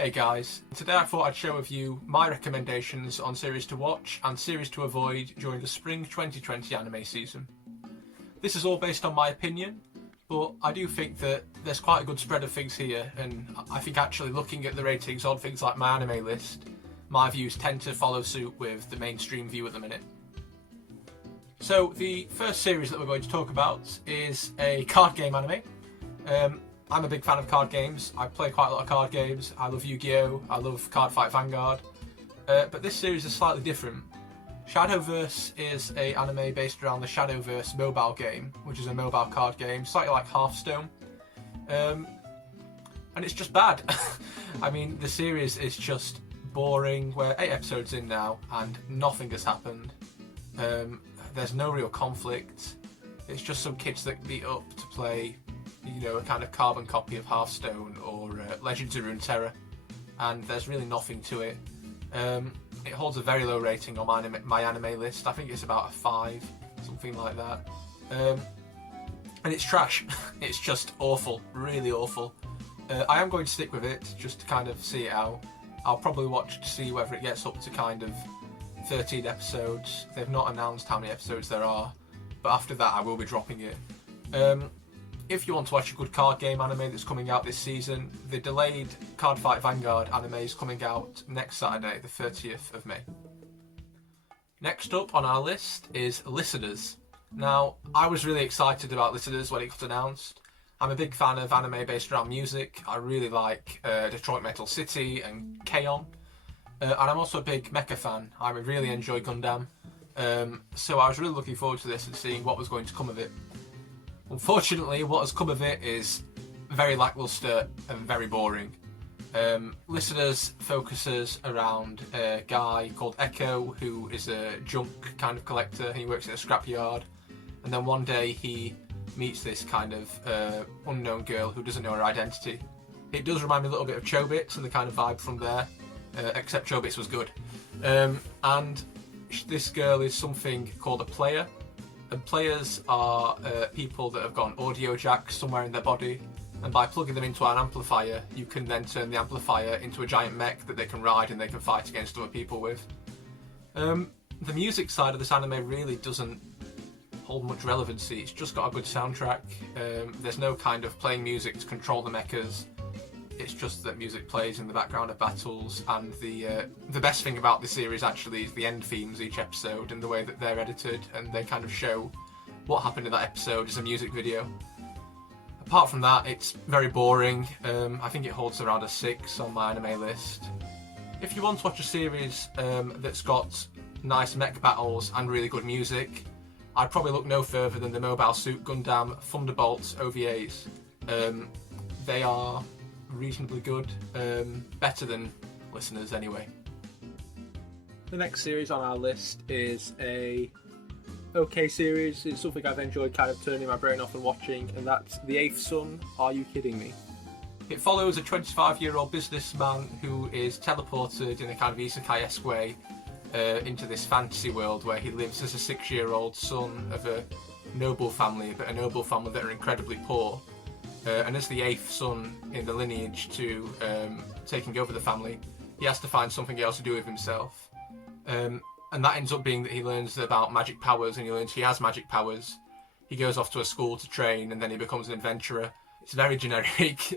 Hey guys, today I thought I'd share with you my recommendations on series to watch and series to avoid during the spring 2020 anime season. This is all based on my opinion, but I do think that there's quite a good spread of things here, and I think actually looking at the ratings on things like my anime list, my views tend to follow suit with the mainstream view at the minute. So the first series that we're going to talk about is a card game anime. I'm a big fan of card games. I play quite a lot of card games. I love Yu-Gi-Oh! I love Card Fight Vanguard. But this series is slightly different. Shadowverse is an anime based around the Shadowverse mobile game, which is a mobile card game, slightly like Hearthstone. And it's just bad. I mean, the series is just boring. We're 8 episodes in now, and nothing has happened. There's no real conflict. It's just some kids that meet up to play, a kind of carbon copy of Hearthstone or Legends of Runeterra, and there's really nothing to it. It holds a very low rating on my anime list. I think it's about a 5, something like that. And it's trash. It's just awful, really awful. I am going to stick with it just to kind of see it out. I'll probably watch to see whether it gets up to kind of 13 episodes. They've not announced how many episodes there are, but after that I will be dropping it. If you want to watch a good card game anime that's coming out this season, the delayed Card Fight Vanguard anime is coming out next Saturday, the 30th of May. Next up on our list is Listeners. Now, I was really excited about Listeners when it got announced. I'm a big fan of anime based around music. I really like Detroit Metal City and K-On! And I'm also a big mecha fan. I really enjoy Gundam. So I was really looking forward to this and seeing what was going to come of it. Unfortunately, what has come of it is very lackluster and very boring. Listeners focuses around a guy called Echo, who is a junk kind of collector. He works in a scrapyard, and then one day he meets this kind of unknown girl who doesn't know her identity. It does remind me a little bit of Chobits and the kind of vibe from there, except Chobits was good. And this girl is something called a player. And players are people that have got an audio jack somewhere in their body, and by plugging them into an amplifier, you can then turn the amplifier into a giant mech that they can ride and they can fight against other people with. The music side of this anime really doesn't hold much relevancy. It's just got a good soundtrack. There's no kind of playing music to control the mechas. It's just that music plays in the background of battles, and the best thing about the series actually is the end themes each episode and the way that they're edited, and they kind of show what happened in that episode as a music video. Apart from that, it's very boring. I think it holds around a 6 on my anime list. If you want to watch a series that's got nice mech battles and really good music, I'd probably look no further than the Mobile Suit Gundam Thunderbolts OVAs. They are reasonably good, better than Listeners anyway. The next series on our list is a okay series. It's something I've enjoyed kind of turning my brain off and watching, and that's The Eighth Son, Are You Kidding Me? It follows a 25-year-old businessman who is teleported in a kind of isekai-esque way into this fantasy world where he lives as a 6-year-old son of a noble family, but a noble family that are incredibly poor. And as the 8th son in the lineage to taking over the family, he has to find something else to do with himself. And that ends up being that he learns about magic powers, and he learns he has magic powers. He goes off to a school to train, and then he becomes an adventurer. It's very generic.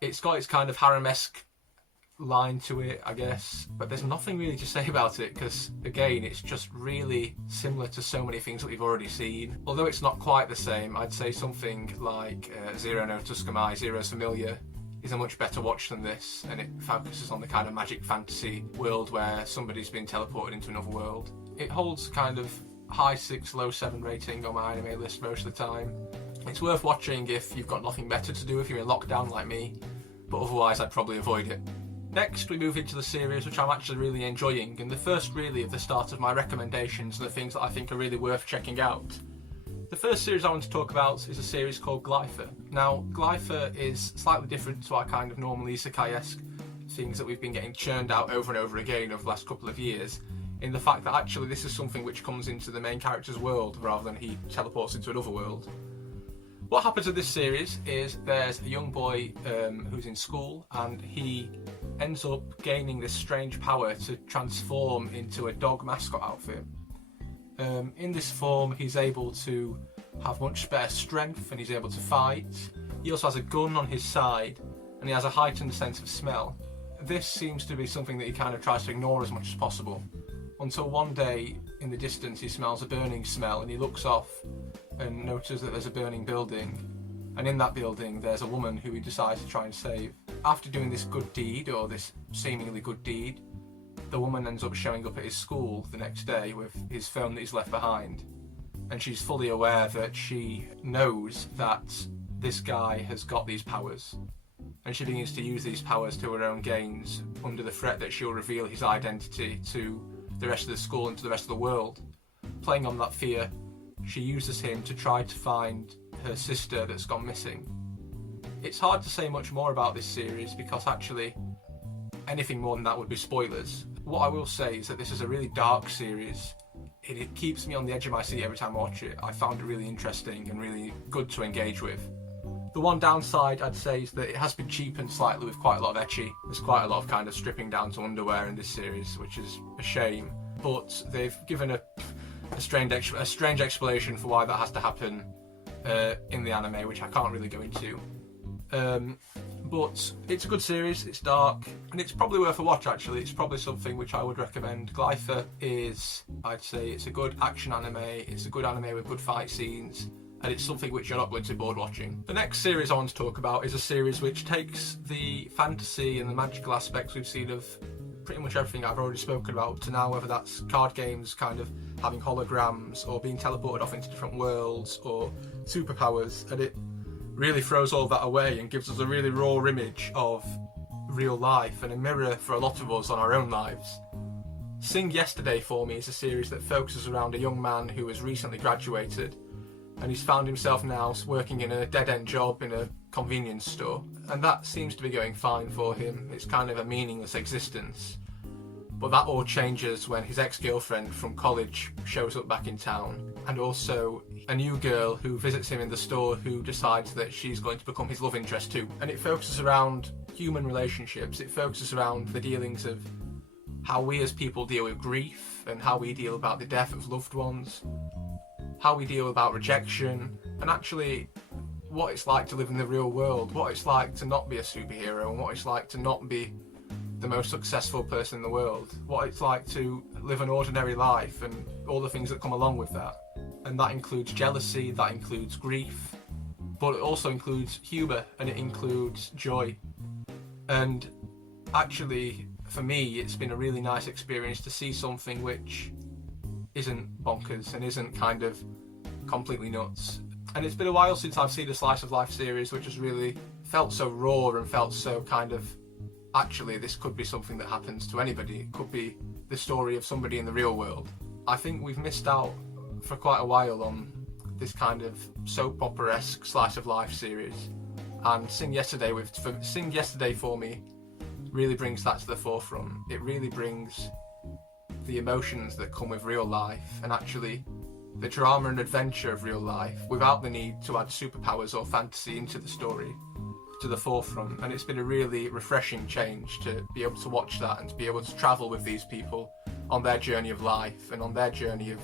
It's got its kind of harem-esque line to it, I guess, but there's nothing really to say about it because, again, it's just really similar to so many things that we've already seen. Although it's not quite the same, I'd say something like Zero no Tsukamai, Zero's Familiar is a much better watch than this, and it focuses on the kind of magic fantasy world where somebody's been teleported into another world. It holds kind of high 6, low 7 rating on my anime list most of the time. It's worth watching if you've got nothing better to do, if you're in lockdown like me, but otherwise I'd probably avoid it. Next, we move into the series which I'm actually really enjoying, and the first really of the start of my recommendations and the things that I think are really worth checking out. The first series I want to talk about is a series called Glypher. Now, Glypher is slightly different to our kind of normal isekai-esque things that we've been getting churned out over and over again over the last couple of years, in the fact that actually this is something which comes into the main character's world rather than he teleports into another world. What happens in this series is there's a young boy who's in school, and he ends up gaining this strange power to transform into a dog mascot outfit. In this form, he's able to have much spare strength, and he's able to fight. He also has a gun on his side, and he has a heightened sense of smell. This seems to be something that he kind of tries to ignore as much as possible, until one day in the distance he smells a burning smell, and he looks off and notices that there's a burning building, and in that building there's a woman who he decides to try and save. After doing this good deed, or this seemingly good deed, the woman ends up showing up at his school the next day with his phone that he's left behind, and she's fully aware that she knows that this guy has got these powers, and she begins to use these powers to her own gains under the threat that she'll reveal his identity to the rest of the school and to the rest of the world. Playing on that fear, she uses him to try to find her sister that's gone missing. It's hard to say much more about this series because actually anything more than that would be spoilers. What I will say is that this is a really dark series. It keeps me on the edge of my seat every time I watch it. I found it really interesting and really good to engage with. The one downside I'd say is that it has been cheapened slightly with quite a lot of ecchi. There's quite a lot of kind of stripping down to underwear in this series, which is a shame. But they've given a strange explanation for why that has to happen in the anime, which I can't really go into. But it's a good series, it's dark, and it's probably worth a watch actually. It's probably something which I would recommend. Glypher is, I'd say, it's a good action anime, it's a good anime with good fight scenes, and it's something which you're not going to be bored watching. The next series I want to talk about is a series which takes the fantasy and the magical aspects we've seen of pretty much everything I've already spoken about to now, whether that's card games kind of having holograms, or being teleported off into different worlds, or superpowers, and it really throws all that away and gives us a really raw image of real life and a mirror for a lot of us on our own lives. Sing Yesterday for me is a series that focuses around a young man who has recently graduated, and he's found himself now working in a dead-end job in a convenience store, and that seems to be going fine for him. It's kind of a meaningless existence. But that all changes when his ex-girlfriend from college shows up back in town, and also a new girl who visits him in the store who decides that she's going to become his love interest too. And it focuses around human relationships, it focuses around the dealings of how we as people deal with grief, and how we deal about the death of loved ones, how we deal about rejection, and actually what it's like to live in the real world, what it's like to not be a superhero, and what it's like to not be the most successful person in the world, what it's like to live an ordinary life and all the things that come along with that. And that includes jealousy, that includes grief, but it also includes humour, and it includes joy. And actually, for me, it's been a really nice experience to see something which isn't bonkers and isn't kind of completely nuts. And it's been a while since I've seen a slice of life series which has really felt so raw and felt so kind of, actually this could be something that happens to anybody. It could be the story of somebody in the real world. I think we've missed out for quite a while on this kind of soap opera-esque slice of life series, and Sing Yesterday for me really brings that to the forefront. It really brings the emotions that come with real life, and actually the drama and adventure of real life, without the need to add superpowers or fantasy into the story, to the forefront. And it's been a really refreshing change to be able to watch that and to be able to travel with these people on their journey of life and on their journey of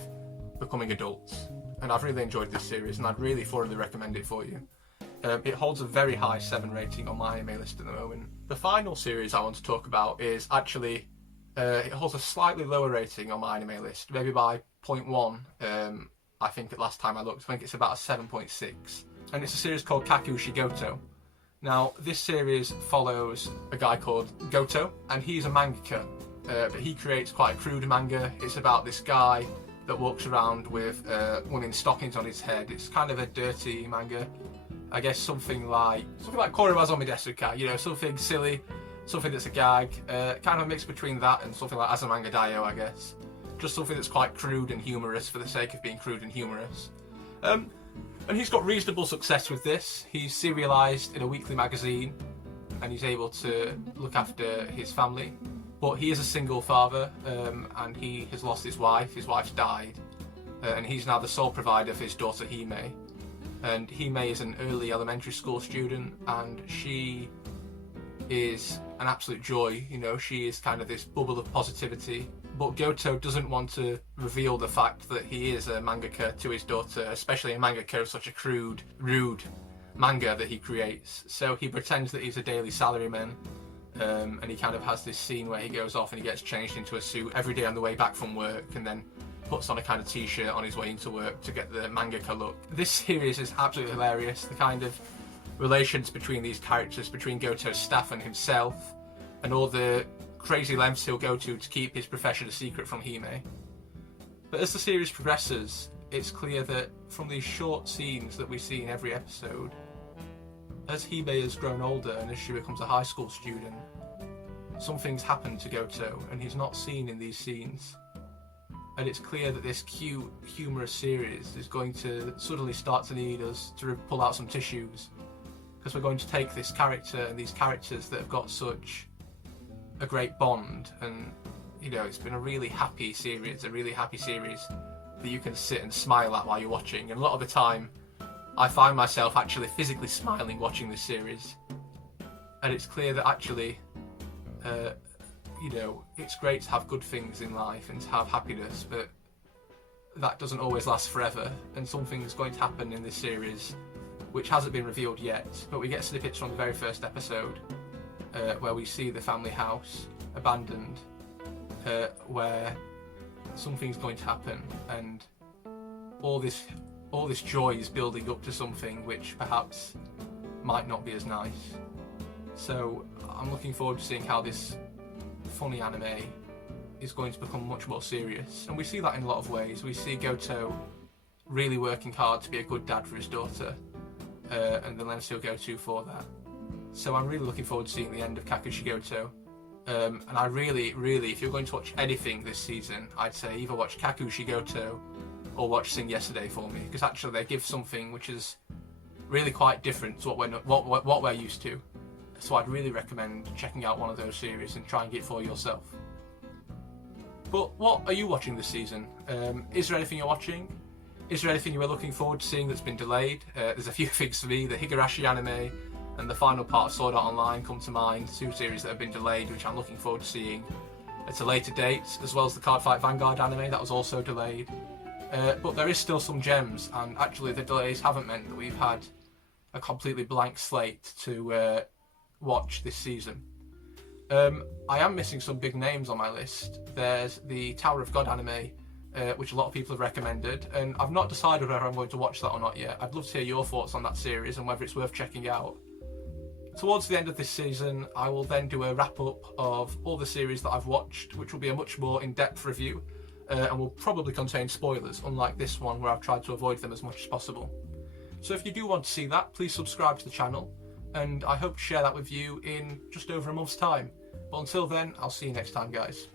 becoming adults. And I've really enjoyed this series, and I'd really thoroughly recommend it for you. It holds a very high 7 rating on my anime list at the moment. The final series I want to talk about is actually, it holds a slightly lower rating on my anime list, maybe by 0.1. I think at last time I looked, I think it's about a 7.6. And it's a series called Kakushi Gotoh. Now, this series follows a guy called Gotoh, and he's a mangaka, but he creates quite a crude manga. It's about this guy that walks around with women's stockings on his head. It's kind of a dirty manga. I guess something like Korowazomi Desuka, you know, something silly, something that's a gag, kind of a mix between that and something like Azumanga Daioh, I guess. Just something that's quite crude and humorous for the sake of being crude and humorous. And he's got reasonable success with this. He's serialised in a weekly magazine, and he's able to look after his family. But he is a single father, and he has lost his wife. His wife's died, and he's now the sole provider for his daughter Hime. And Hime is an early elementary school student, and she is an absolute joy. You know, she is kind of this bubble of positivity. But Gotoh doesn't want to reveal the fact that he is a mangaka to his daughter, especially a mangaka of such a crude, rude manga that he creates. So he pretends that he's a daily salaryman, and he kind of has this scene where he goes off and he gets changed into a suit every day on the way back from work, and then puts on a kind of t-shirt on his way into work to get the mangaka look. This series is absolutely hilarious. The kind of relations between these characters, between Gotoh's staff and himself, and all the crazy lengths he'll go to keep his profession a secret from Hime. But as the series progresses, it's clear that from these short scenes that we see in every episode, as Hime has grown older and as she becomes a high school student, something's happened to Gotoh and he's not seen in these scenes. And it's clear that this cute, humorous series is going to suddenly start to need us to pull out some tissues, because we're going to take this character and these characters that have got such a great bond, and you know, it's been a really happy series, that you can sit and smile at while you're watching. And a lot of the time I find myself actually physically smiling watching this series, and it's clear that actually you know, it's great to have good things in life and to have happiness, but that doesn't always last forever, and something's going to happen in this series which hasn't been revealed yet, but we get snippets from the very first episode where we see the family house abandoned, where something's going to happen, and all this joy is building up to something which perhaps might not be as nice. So I'm looking forward to seeing how this funny anime is going to become much more serious, and we see that in a lot of ways. We see Gotoh really working hard to be a good dad for his daughter, and the lengths he'll go to for that. So I'm really looking forward to seeing the end of Kakushi Gotoh, and I really, if you're going to watch anything this season, I'd say either watch Kakushi Gotoh or watch Sing Yesterday for me, because actually they give something which is really quite different to what we're used to. So I'd really recommend checking out one of those series and trying it for yourself. But what are you watching this season? Is there anything you're watching? Is there anything you were looking forward to seeing that's been delayed? There's a few things for me. The Higurashi anime and the final part of Sword Art Online come to mind, two series that have been delayed, which I'm looking forward to seeing at a later date, as well as the Cardfight Vanguard anime that was also delayed. But there is still some gems, and actually the delays haven't meant that we've had a completely blank slate to watch this season. I am missing some big names on my list. There's the Tower of God anime, which a lot of people have recommended, and I've not decided whether I'm going to watch that or not yet. I'd love to hear your thoughts on that series and whether it's worth checking out. Towards the end of this season, I will then do a wrap-up of all the series that I've watched, which will be a much more in-depth review, and will probably contain spoilers, unlike this one where I've tried to avoid them as much as possible. So if you do want to see that, please subscribe to the channel, and I hope to share that with you in just over a month's time. But until then, I'll see you next time, guys.